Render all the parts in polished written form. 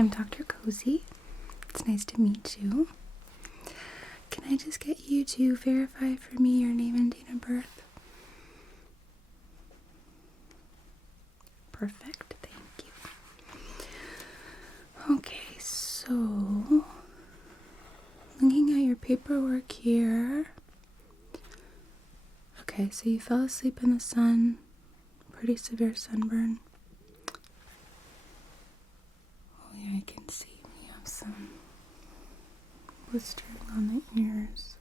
I'm Dr. Cozy. It's nice to meet you. Can I just get you to verify for me your name and date of birth? Perfect, thank you. Okay, so looking at your paperwork here. Okay, so you fell asleep in the sun, pretty severe sunburn. Oh yeah, I can see we have some blistering on the ears.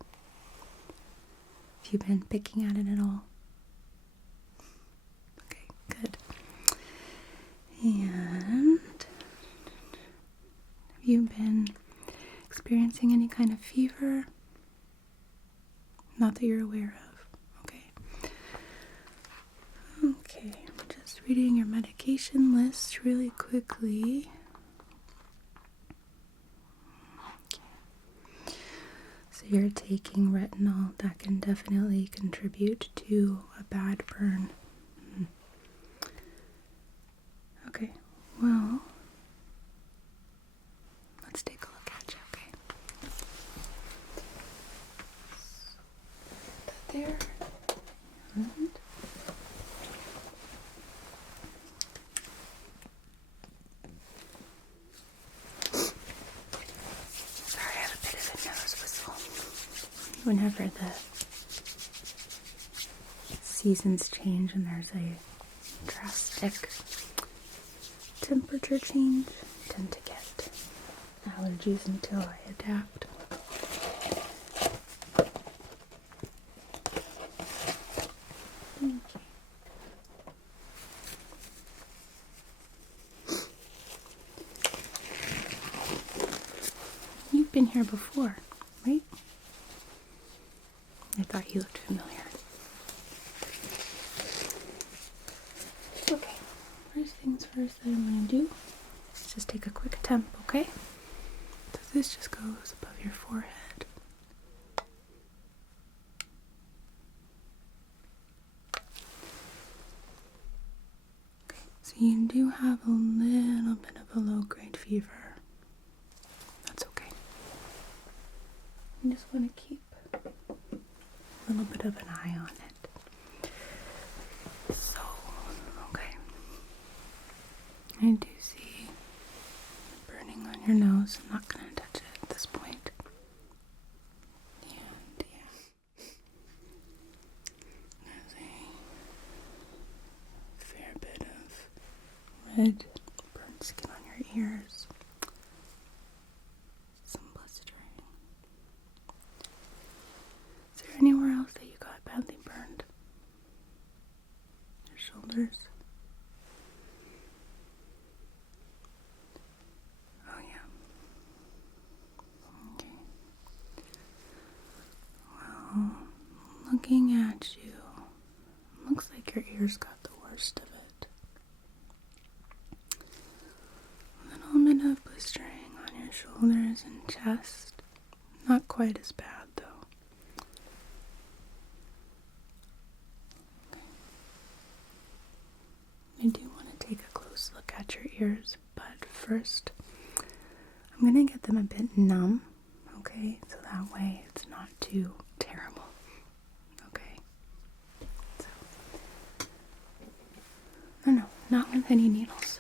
Have you been picking at it at all? Okay, good. And have you been experiencing any kind of fever? Not that you're aware of. Okay. Okay, I'm just reading your medication list really quickly. Okay. So you're taking retinol. That can definitely contribute to a bad burn. Okay, well, let's take a look at you, okay? So, put that there. And sorry, I have a bit of a nose whistle. Whenever the seasons change and there's a drastic temperature change, I tend to get allergies until I adapt. Okay. You've been here before, right? I thought you looked familiar. Okay, first things first that I'm going to do is just take a quick temp, okay? So this just goes above your forehead. Okay, so you do have a little bit of a low-grade fever. That's okay. You just want to keep a little bit of an eye on it. So, okay. I do see burning on your nose. I'm not going to touch it at this point. And yeah, there's a fair bit of red burnt skin on your ears. Some blistering. Is there anywhere else that you got badly burned? Your shoulders? Oh yeah. Okay. Well, looking at you, looks like your ears got the worst of it. A little bit of blistering on your shoulders and chest. Not quite as bad though. Okay. I do want to take a close look at your ears, but first I'm going to get them a bit numb, okay? So that way it's not too terrible, okay? So, no, not with any needles.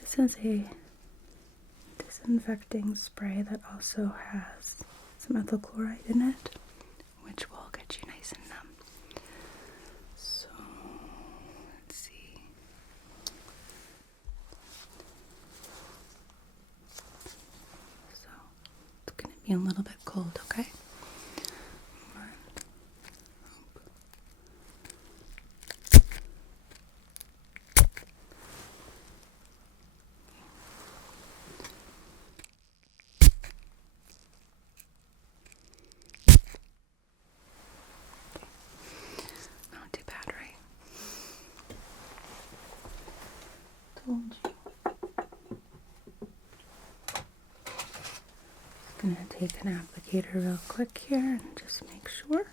This is a disinfecting spray that also has some ethyl chloride in it, which will get you nice and numb. So, let's see. So, it's going to be a little bit cold, okay? Not too bad, right? Told you. Gonna take an applicator real quick here and just make sure.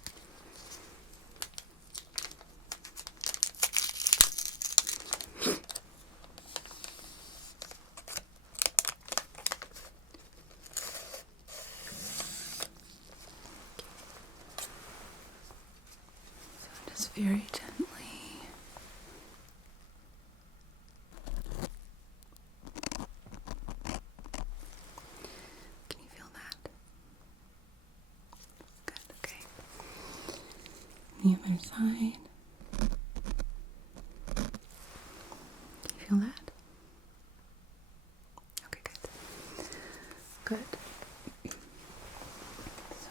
very gently. Can you feel that? Good, okay. The other side. Can you feel that? Okay, good. Good. So,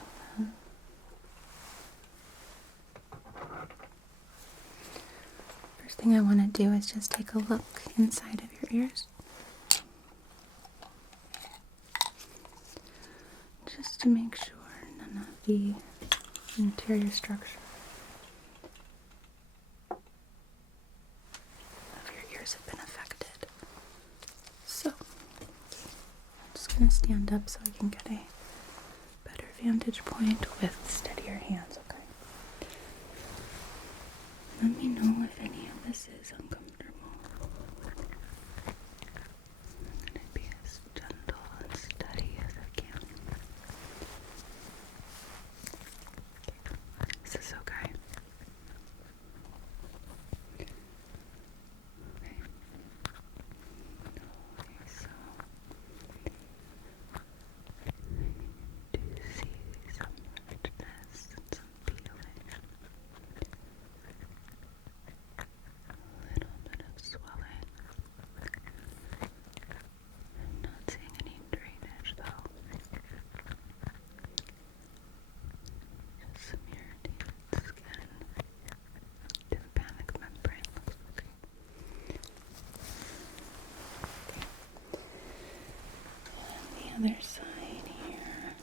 first thing I want to do is just take a look inside of your ears. Just to make sure none of the interior structure of your ears have been affected. So, I'm just going to stand up so I can get a better vantage point with steadier hands, okay? Let me know if any of this is uncomfortable. I'm going to be as gentle and steady as I can. Is this okay? Okay. Okay, so I do see some redness and some peeling. A little bit of swelling. I'm not seeing any drainage though. Just some irritated skin. Tympanic membrane looks okay. And the other side here.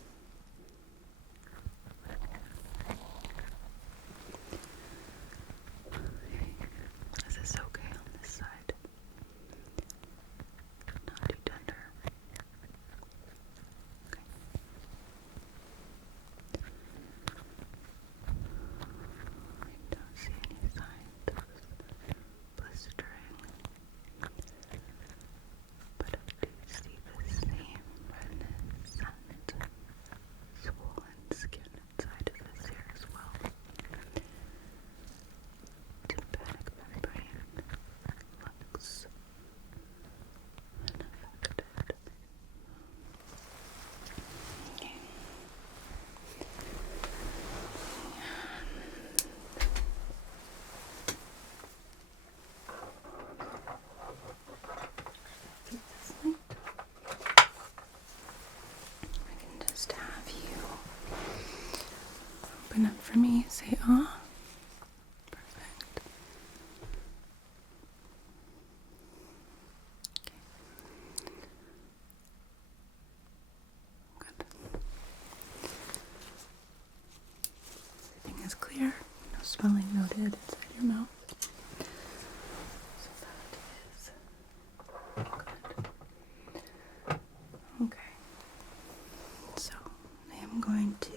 Is this okay on this side? Not too tender. Okay. I don't see any signs of blistering, but I do see the same redness and swollen skin inside of this ear as well. Tympanic membrane looks unaffected. Okay. Keep this light. I can just have you open up for me. Say ah. Perfect. Okay. Good. Everything is clear. No swelling noted inside your mouth. So that is good. Okay. So I am going to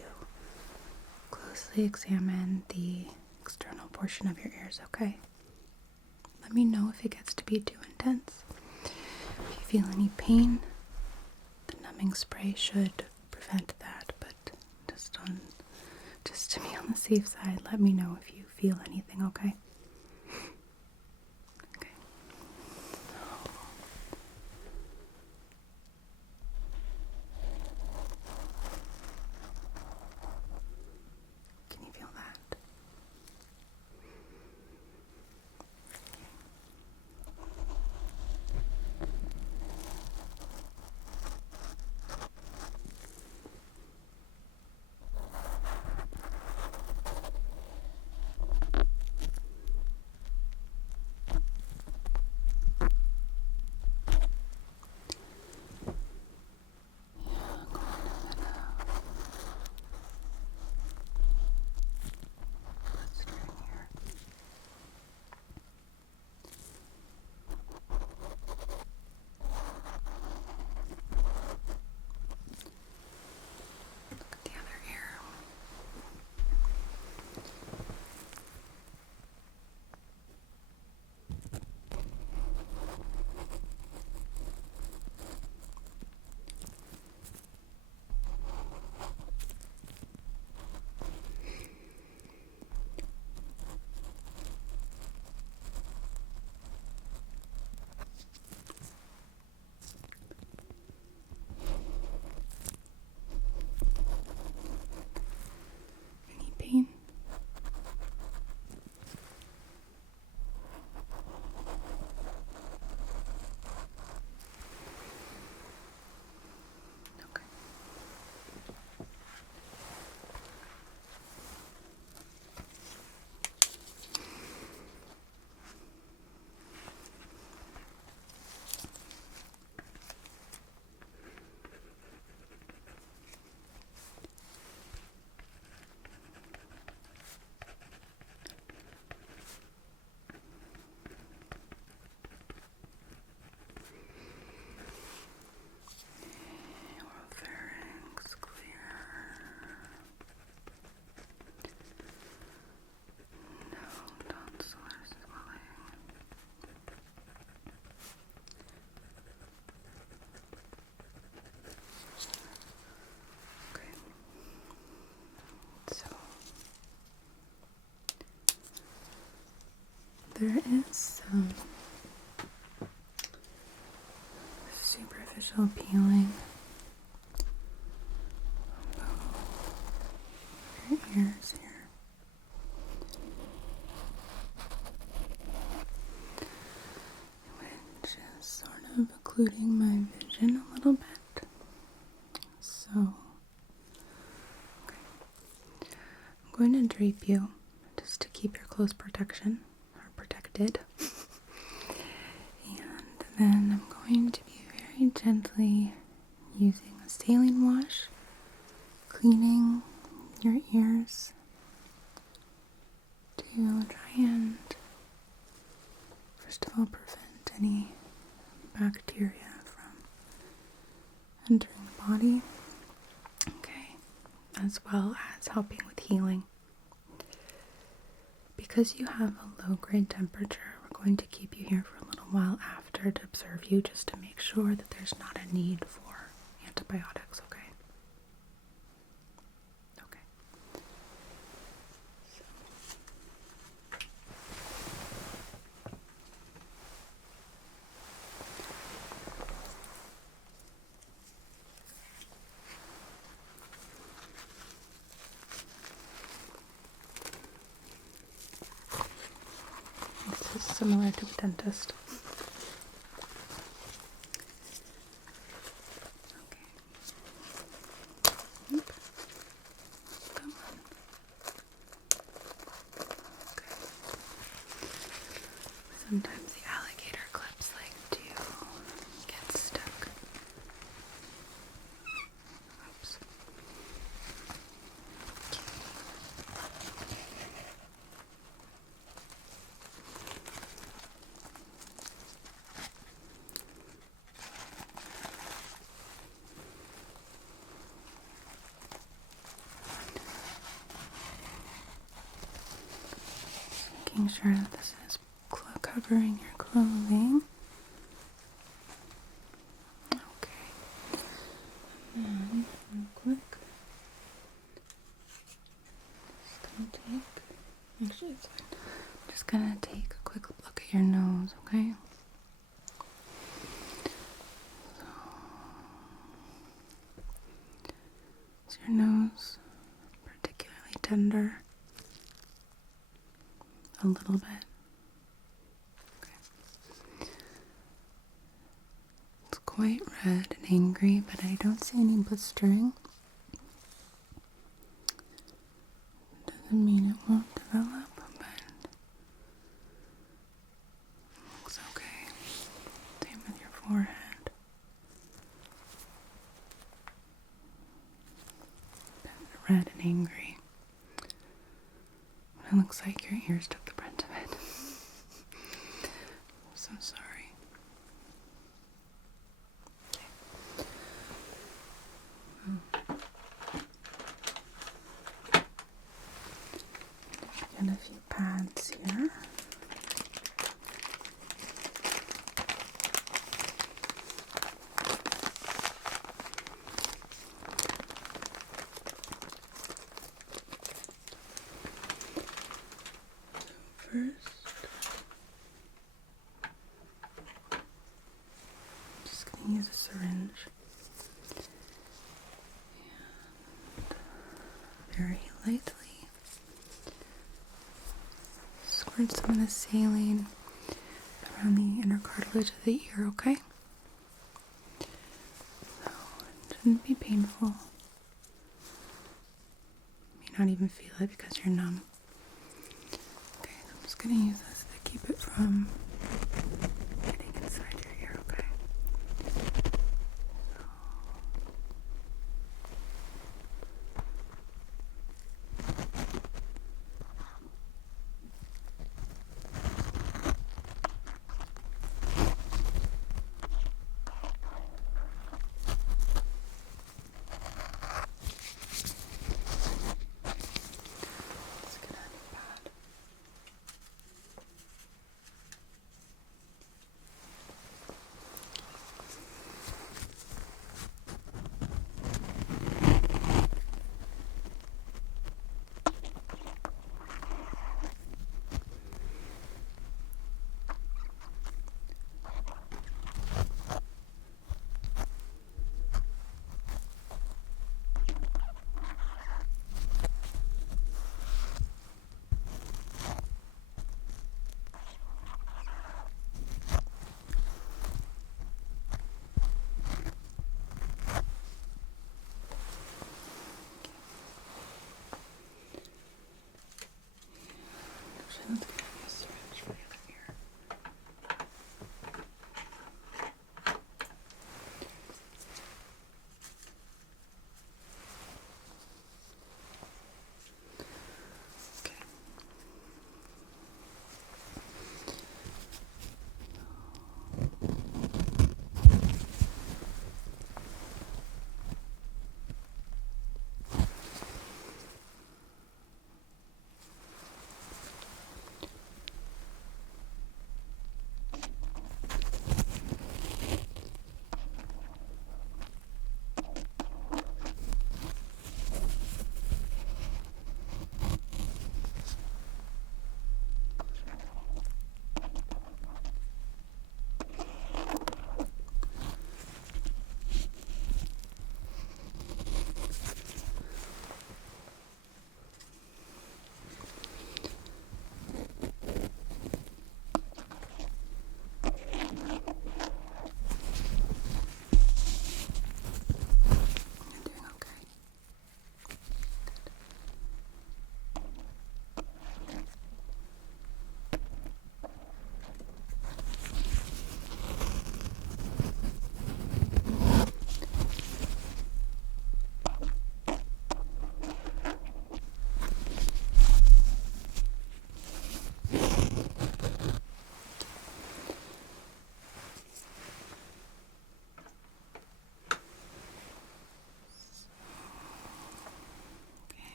closely examine the external portion of your ears, okay? Let me know if it gets to be too intense. If you feel any pain, the numbing spray should prevent that, but just to be on the safe side, let me know if you feel anything, okay? Okay. Can you feel that? there is some superficial peeling of your ears here. Which is sort of occluding my vision a little bit. So, okay. I'm going to drape you just to keep your close protection, or protected. And then I'm going to be very gently using a saline wash, cleaning your ears to try and, first of all, prevent any bacteria from entering the body. Okay, as well as helping with healing. Because you have a low-grade temperature, we're going to keep you here for a little while after to observe you, just to make sure that there's not a need for antibiotics, okay? Okay. This is similar to a dentist. Okay. Yep. Come on. Okay. Sometimes the alligator clips like to get stuck. Oops. Making sure that this is covering your clothing. Okay. And then, real quick, it's fine. I'm just gonna take a quick look at your nose, okay? Is your nose particularly tender? A little bit. Okay. It's quite red and angry, but I don't see any blistering. Doesn't mean it won't develop, but looks okay. Same with your forehead. Bit red and angry. It looks like your ears took the brunt of it. I'm so sorry. Get a few pads here. First, I'm just going to use a syringe and very lightly squirt some of the saline around the inner cartilage of the ear, okay? So, it shouldn't be painful. You may not even feel it because you're numb. Okay, so I'm just going to use this to keep it from getting inside your ear, okay? Let's get out of the pad.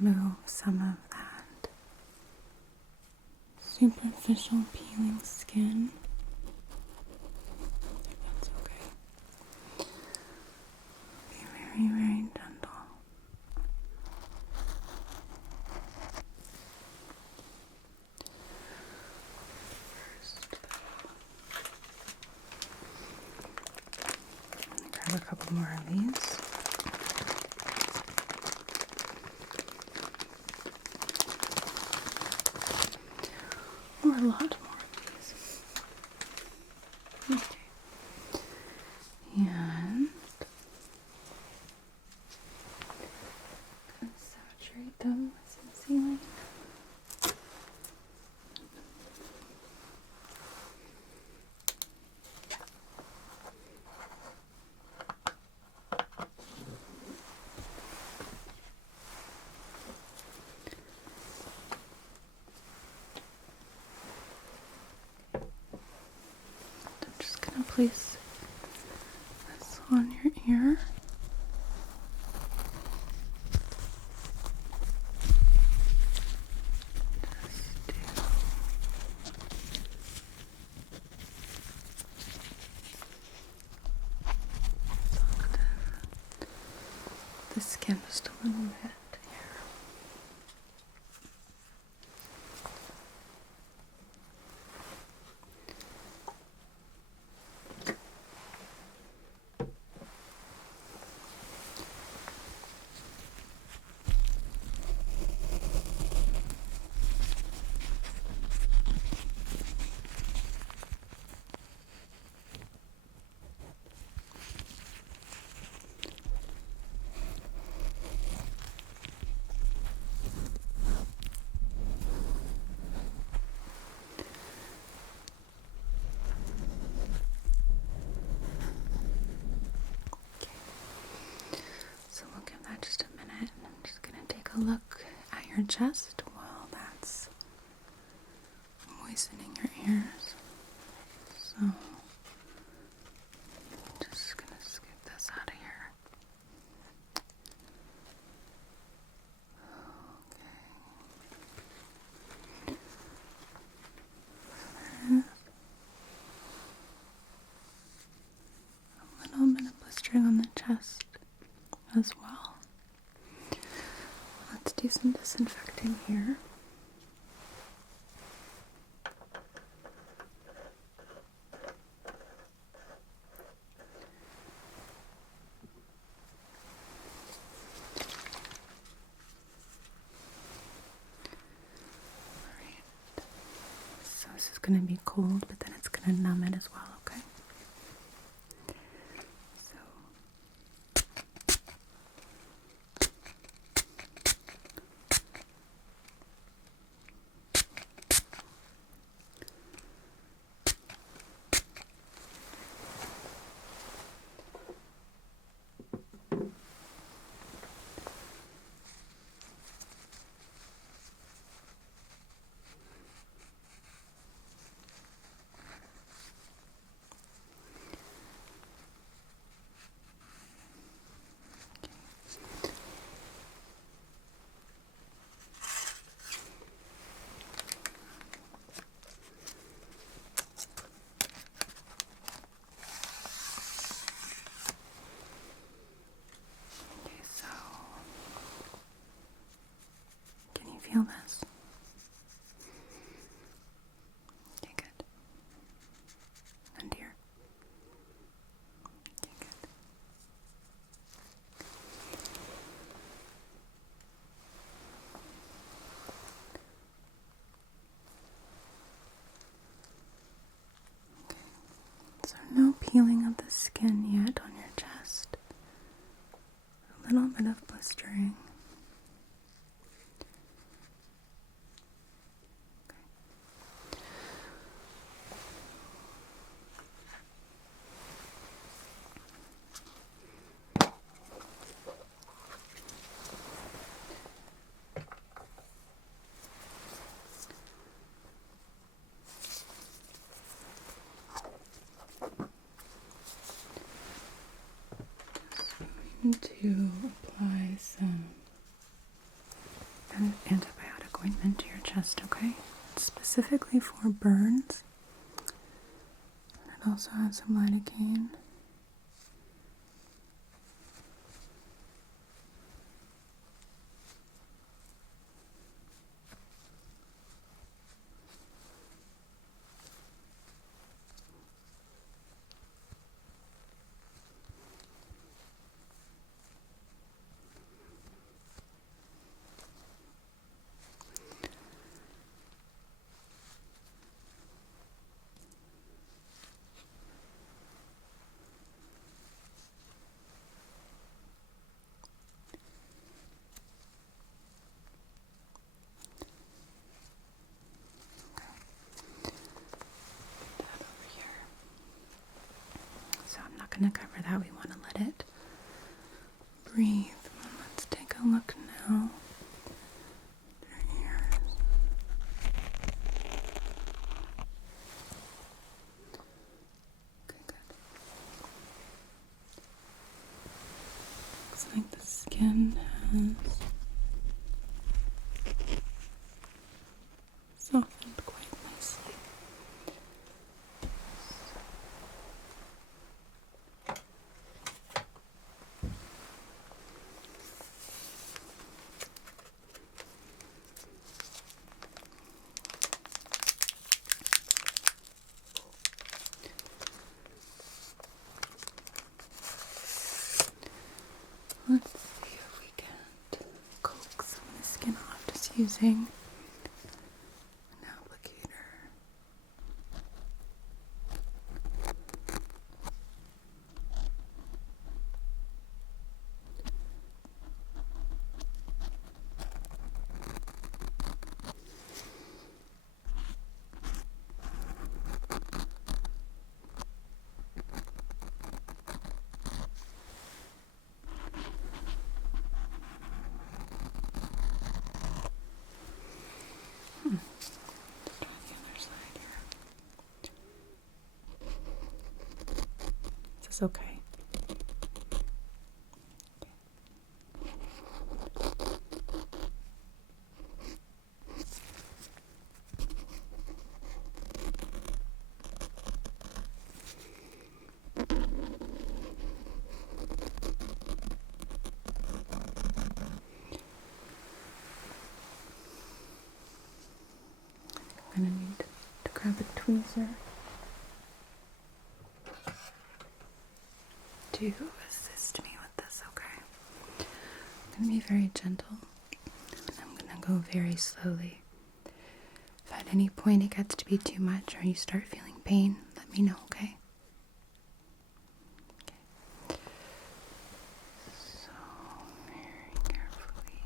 remove some of that superficial peeling skin. That's okay. Be very, very gentle. First, grab a couple more of these. Or a lot more of these. Okay. And saturate them with some sealing. I'm just going to place this on your ear. The skin just a little bit here. So we'll give that just a minute. I'm just going to take a look at your chest while that's moistening your ears. So I'm just going to scoop this out of here. Okay. A little bit of blistering on the chest as well. Let's do some disinfecting here. Alright. So this is going to be cold, but then it's going to numb it as well, okay? Feel this? Okay, good. And here. Okay, good. Okay. So no peeling of the skin yet on your chest. A little bit of blistering. To apply some It's specifically for burns. It also has some lidocaine. So I'm not going to cover that. We want to let it breathe. Let's take a look now. Your ears. Okay, good. Looks like the skin has softened quite nicely. Let's see if we can coax some of the skin off just using an applicator. Let's try the other side here. Is this okay? I'm gonna need to grab a tweezer to assist me with this, okay? I'm gonna be very gentle, and I'm gonna go very slowly. If at any point it gets to be too much or you start feeling pain, let me know, okay? Okay. So, very carefully.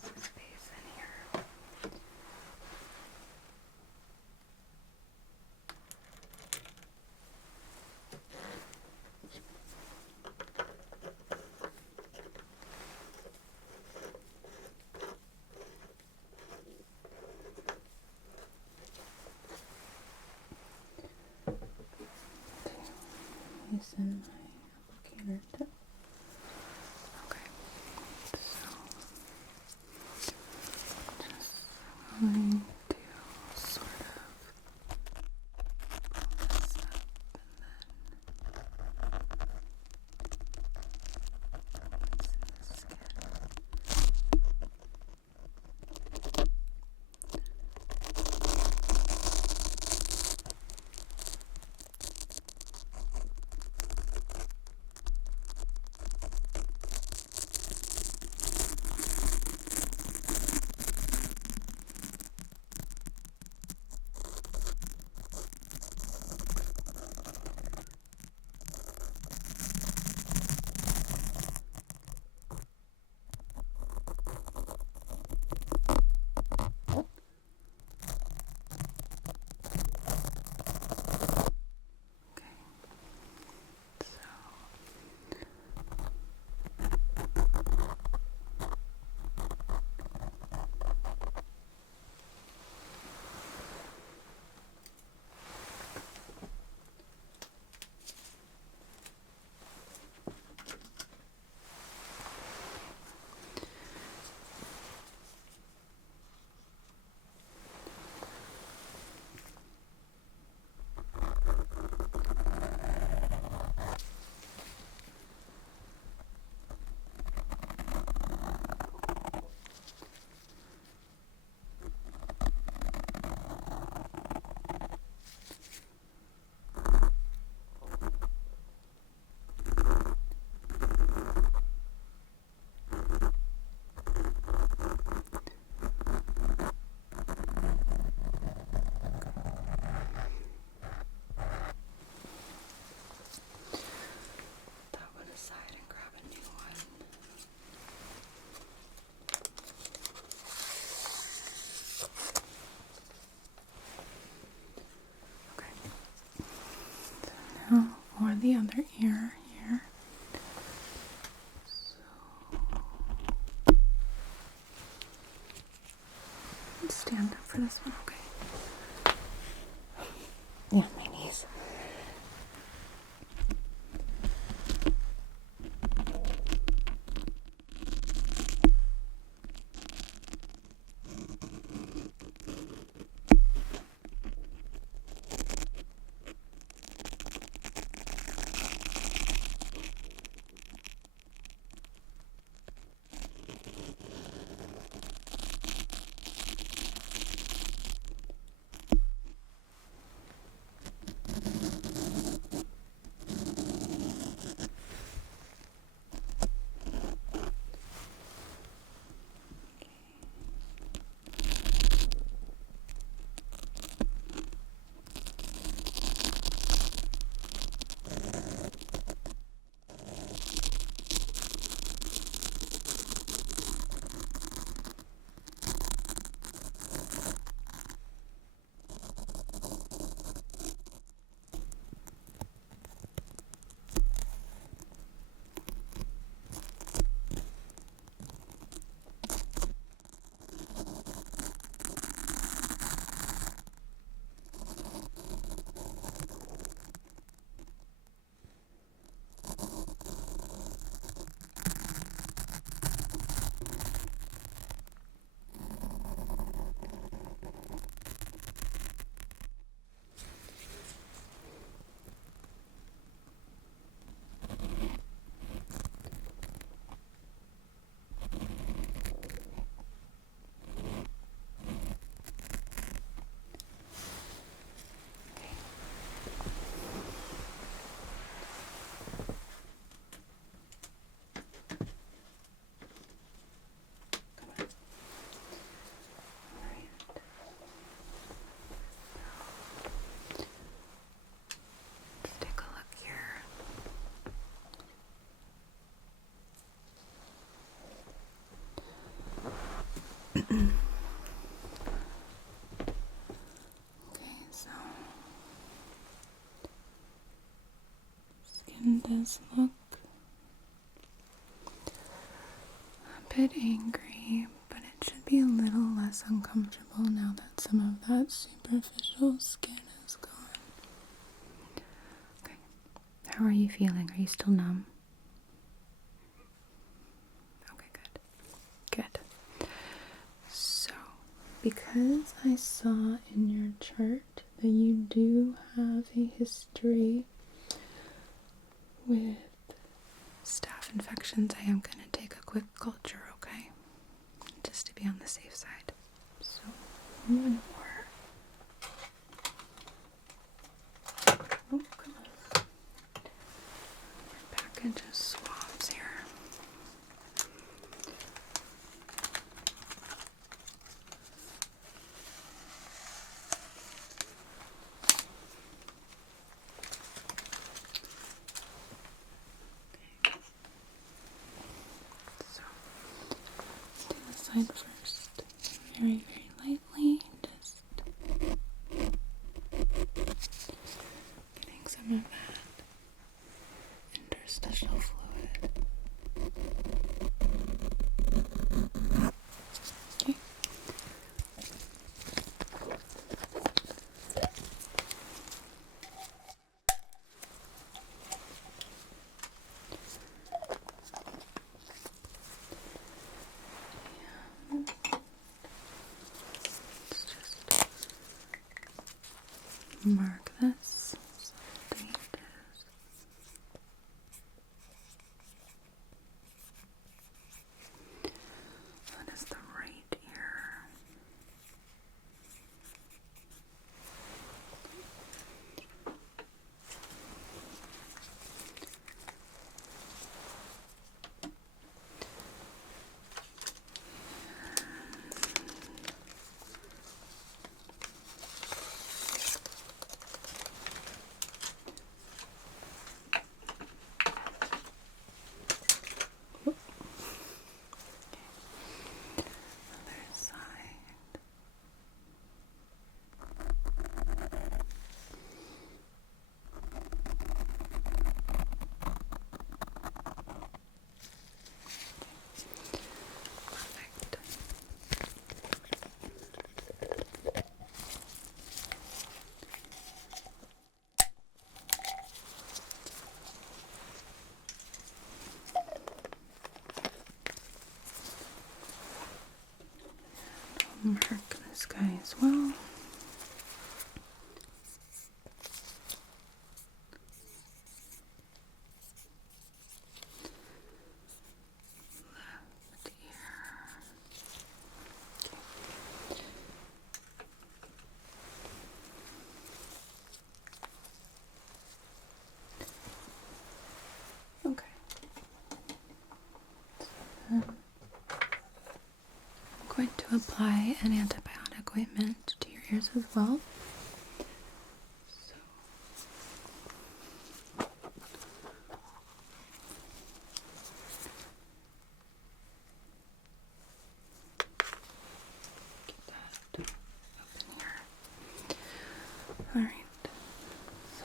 Use this space in here. Loosen my applicator tip. Okay, so just going to sort of pull this up and then bit angry, but it should be a little less uncomfortable now that some of that superficial skin is gone. Okay. How are you feeling? Are you still numb? Okay, good. Good. So, because I saw in your chart that you do have a history with staph infections, I am going to take a quick culture, okay? Just to be on the safe side. So, one more. Oh, come on. My package of swabs here. So, do the side first. Very, very lightly. Just getting some of that interstitial fluid. Okay. Let's just mark this so the date is what is the right ear? Other side. Perfect. I'll mark this guy as well. Left ear. Okay. I'm going to apply an antibiotic ointment to your ears as well. So, get that open here. Alright. So,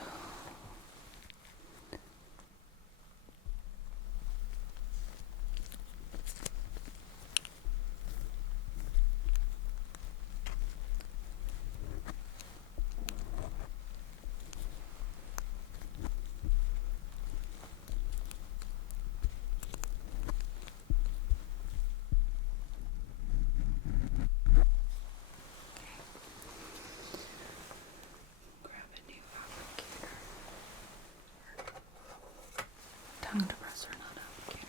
grab a new applicator. Tongue depressor, not applicator.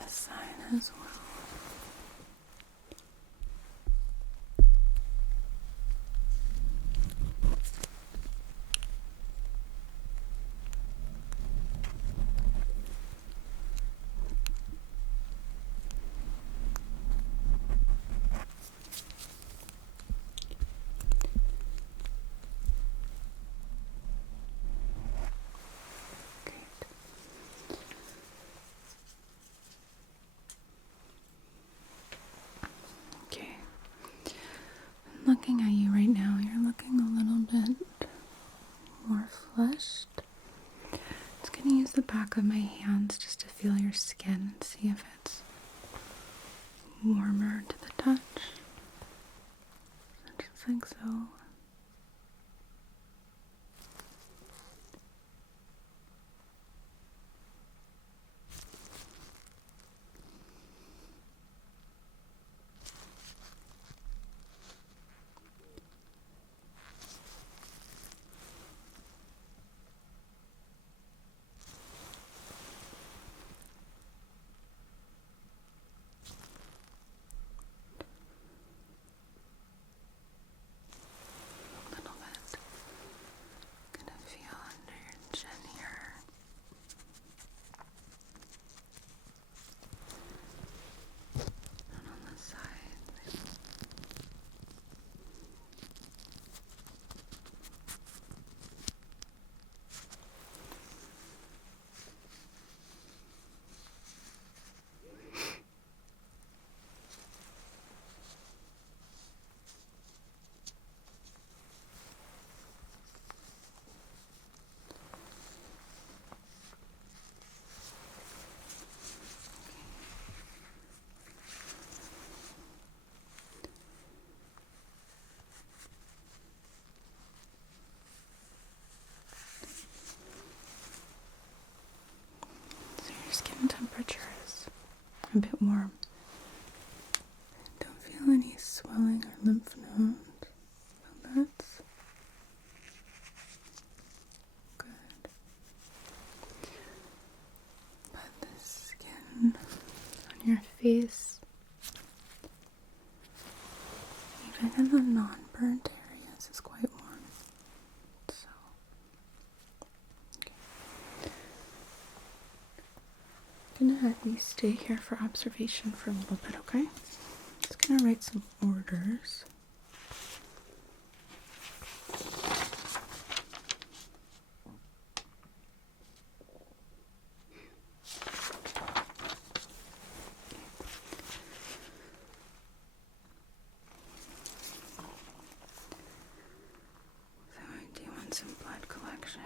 This side as well. back of my hands just to feel your skin and see if it's warmer to the touch. Just like so. Skin temperature is a bit warm. Don't feel any swelling or lymph nodes. Well, that's good. But the skin on your face, even in the non-burnt areas, is quite warm. So, okay. I'm gonna at least stay here for observation for a little bit, okay? Just gonna write some orders. So I do want some blood collection.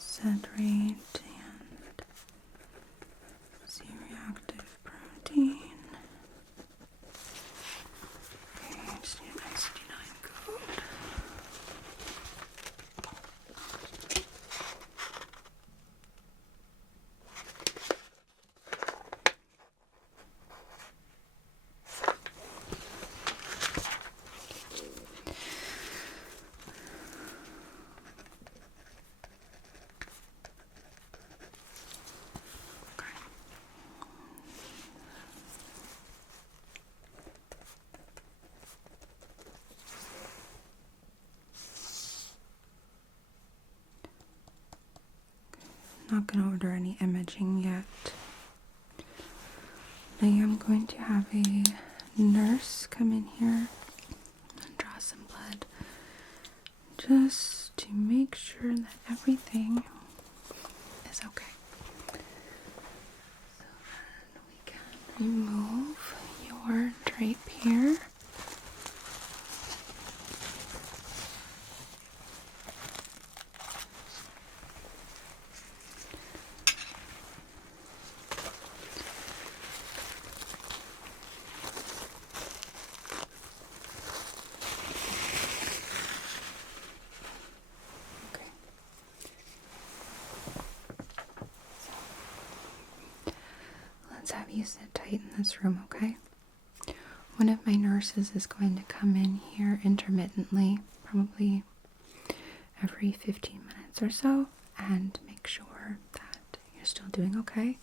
Cedrate and C-reactive protein. Okay, I just need an ICD-9 code. Not going to order any imaging yet. I am going to have a nurse come in here and draw some blood just to make sure that everything is okay. So then we can remove your drape here. Let's have you sit tight in this room, okay? One of my nurses is going to come in here intermittently, probably every 15 minutes or so, and make sure that you're still doing okay.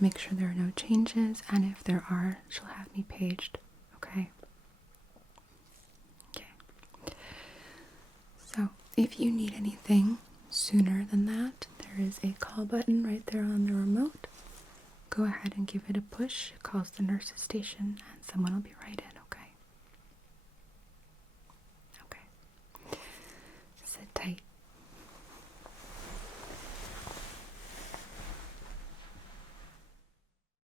Make sure there are no changes, and if there are, she'll have me paged, okay? Okay. So, if you need anything, sooner than that, there is a call button right there on the remote. Go ahead and give it a push. It calls the nurse's station and someone will be right in,